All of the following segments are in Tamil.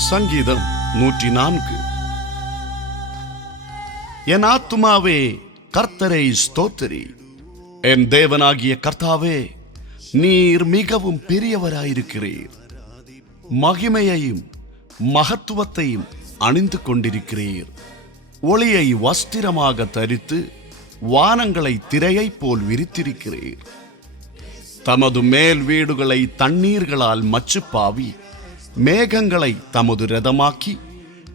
சங்கீதம் 104. என் ஆத்துமாவே கர்த்தரை ஸ்தோத்திரி. என் தேவனாகிய கர்த்தாவே, நீர் மிகவும் பெரியவராயிருக்கிறீர். மகிமையையும் மகத்துவத்தையும் அணிந்து கொண்டிருக்கிறீர். ஒளியை வஸ்திரமாக தரித்து வானங்களை திரையை போல் விரித்திருக்கிறீர். தமது மேல் வீடுகளை தண்ணீர்களால் மச்சுப்பாவி மேகங்களை தமது ரதமாக்கி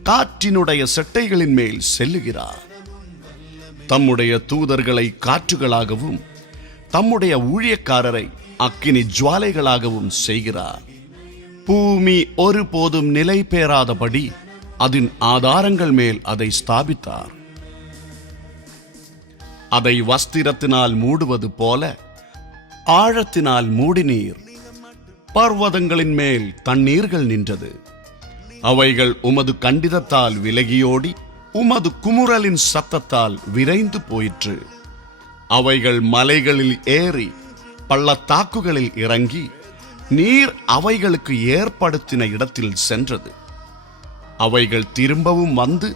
காற்றினுடைய செட்டைகளின் மேல் செல்லுகிறார். தம்முடைய தூதர்களை காற்றுகளாகவும் தம்முடைய ஊழியக்காரரை அக்கினி ஜுவாலைகளாகவும் செய்கிறார். பூமி ஒருபோதும் நிலை பெறாதபடி அதன் ஆதாரங்கள் மேல் அதை ஸ்தாபித்தார். அதை வஸ்திரத்தினால் மூடுவது போல ஆழத்தினால் மூடினீர். பர்வதங்களின் மேல் தண்ணீர்கள் நின்றது. அவைகள் உமது கண்டிதத்தால் விலகியோடி உமது குமுறலின் சத்தத்தால் விரைந்து போயிற்று. அவைகள் மலைகளில் ஏறி பள்ளத்தாக்குகளில் இறங்கி நீர் அவைகளுக்கு ஏற்படுத்தின இடத்தில் சென்றது. அவைகள் திரும்பவும் வந்து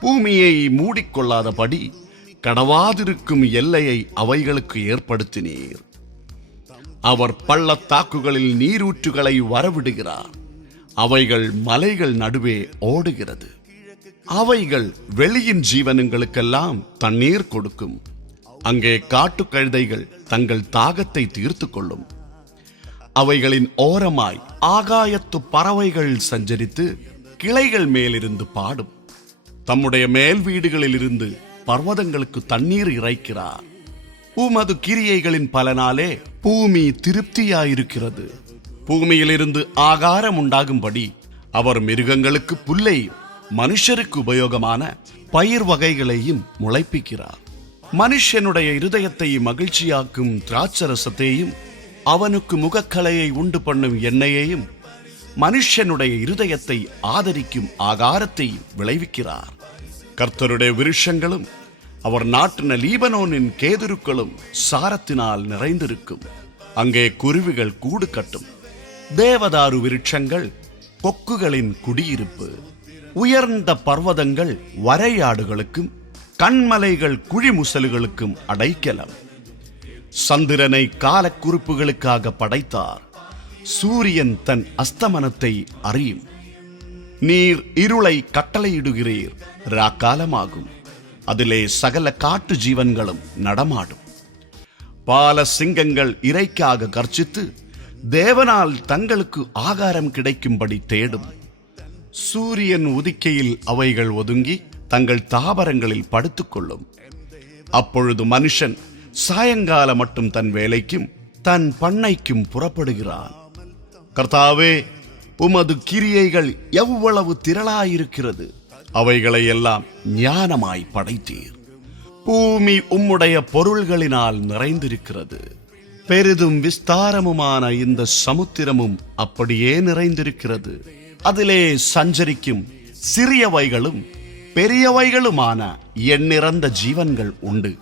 பூமியை மூடிக்கொள்ளாதபடி கடவாதிருக்கும் எல்லையை அவைகளுக்கு ஏற்படுத்தினீர். அவர் பள்ளத்தாக்குகளில் நீரூற்றுகளை வரவிடுகிறார். அவைகள் மலைகள் நடுவே ஓடுகிறது. அவைகள் வெளியின் ஜீவனங்களுக்கெல்லாம் தண்ணீர் கொடுக்கும். அங்கே காட்டுக்கழுதைகள் தங்கள் தாகத்தை தீர்த்து கொள்ளும். அவைகளின் ஓரமாய் ஆகாயத்து பறவைகள் சஞ்சரித்து கிளைகள் மேலிருந்து பாடும். தம்முடைய மேல் வீடுகளில் இருந்து பர்வதங்களுக்கு தண்ணீர் இறைக்கிறார். உமது கிரியைகளின் பலனாலே பூமி திருப்தியாயிருக்கிறது. பூமியிலிருந்து ஆகாரம் உண்டாகும்படி அவர் மிருகங்களுக்கு புல்லையும் மனுஷருக்கு உபயோகமான பயிர் வகைகளையும் முளைப்பிக்கிறார். மனுஷனுடைய இருதயத்தை மகிழ்ச்சியாக்கும் திராட்சரசத்தையும் அவனுக்கு முகக்கலையை உண்டு பண்ணும் எண்ணெயையும் மனுஷனுடைய இருதயத்தை ஆதரிக்கும் ஆகாரத்தையும் விளைவிக்கிறார். கர்த்தருடைய விருஷங்களும் அவர் நாட்டின லீபனோனின் கேதுருக்களும் சாரத்தினால் நிறைந்திருக்கும். அங்கே குருவிகள் கூடு கட்டும். தேவதாரு விருட்சங்கள் கொக்குகளின் குடியிருப்பு. உயர்ந்த பர்வதங்கள் வரையாடுகளுக்கும் கண்மலைகள் குழிமுசல்களுக்கும் அடைக்கலம். சந்திரனை காலக்குறிப்புகளுக்காக படைத்தார். சூரியன் தன் அஸ்தமனத்தை அறியும். நீர் இருளை கட்டளையிடுகிறீர். ராக்காலமாகும். அதிலே சகல காட்டு ஜீவன்களும் நடமாடும். பால சிங்கங்கள் இறைக்காக கர்ச்சித்து தேவனால் தங்களுக்கு ஆகாரம் கிடைக்கும்படி தேடும். சூரியன் உதிக்கையில் அவைகள் ஒதுங்கி தங்கள் தாவரங்களில் படுத்துக்கொள்ளும். அப்பொழுது மனுஷன் சாயங்கால மட்டும் தன் வேலைக்கும் தன் பண்ணைக்கும் புறப்படுகிறான். கர்த்தாவே, உமது கிரியைகள் எவ்வளவு திரளாயிருக்கிறது! அவைகளை எல்லாம் ஞானமாய் படைத்தீர். பூமி உம்முடைய பொருள்களினால் நிறைந்திருக்கிறது. பெரிதும் விஸ்தாரமுமான இந்த சமுத்திரமும் அப்படியே நிறைந்திருக்கிறது. அதிலே சஞ்சரிக்கும் சிறியவைகளும் பெரியவைகளுமான எண்ணிறந்த ஜீவன்கள் உண்டு.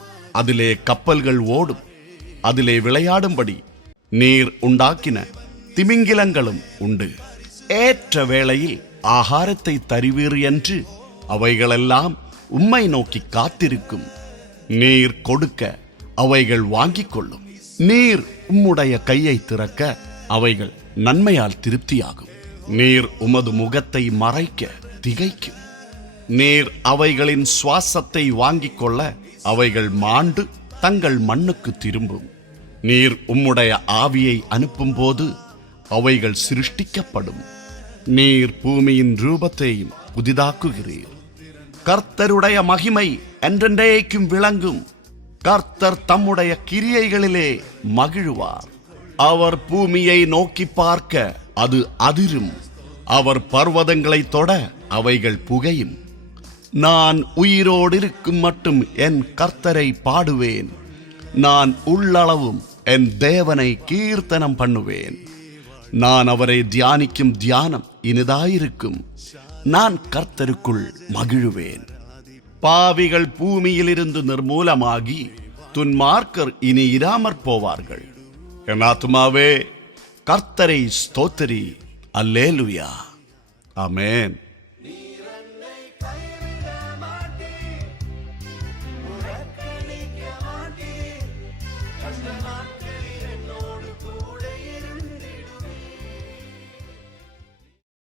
அதிலே கப்பல்கள் ஓடும். அதிலே விளையாடும்படி நீர் உண்டாக்கின திமிங்கிலங்களும் உண்டு. ஏற்ற வேளையில் ஆகாரத்தை தருவீர் என்று அவைகளெல்லாம் உம்மை நோக்கி காத்திருக்கும். நீர் கொடுக்க அவைகள் வாங்கிக் கொள்ளும். நீர் உம்முடைய கையை திறக்க அவைகள் நன்மையால் திருப்தியாகும். நீர் உமது முகத்தை மறைக்க திகைக்கும். நீர் அவைகளின் சுவாசத்தை வாங்கிக் கொள்ள அவைகள் மாண்டு தங்கள் மண்ணுக்கு திரும்பும். நீர் உம்முடைய ஆவியை அனுப்பும் போது அவைகள் சிருஷ்டிக்கப்படும். நீர் பூமியின் ரூபத்தையும் புதிதாக்குகிறீர். கர்த்தருடைய மகிமை என்றென்றைக்கும் விளங்கும். கர்த்தர் தம்முடைய கிரியைகளிலே மகிழுவார். அவர் பூமியை நோக்கி பார்க்க அது அதிரும். அவர் பர்வதங்களை தொட அவைகள் புகையும். நான் உயிரோடு இருக்கும் மட்டும் என் கர்த்தரை பாடுவேன். நான் உள்ளளவும் என் தேவனை கீர்த்தனம் பண்ணுவேன். நான் அவரை தியானிக்கும் தியானம் இனிதாயிருக்கும். நான் கர்த்தருக்குள் மகிழுவேன். பாவிகள் பூமியிலிருந்து நிர்மூலமாகி துன்மார்க்கர் இனி இராமற் போவார்கள். என் ஆத்துமாவே கர்த்தரை ஸ்தோத்திரி. அல்லேலுயா. ஆமென். கஷ்ட நாட்கள்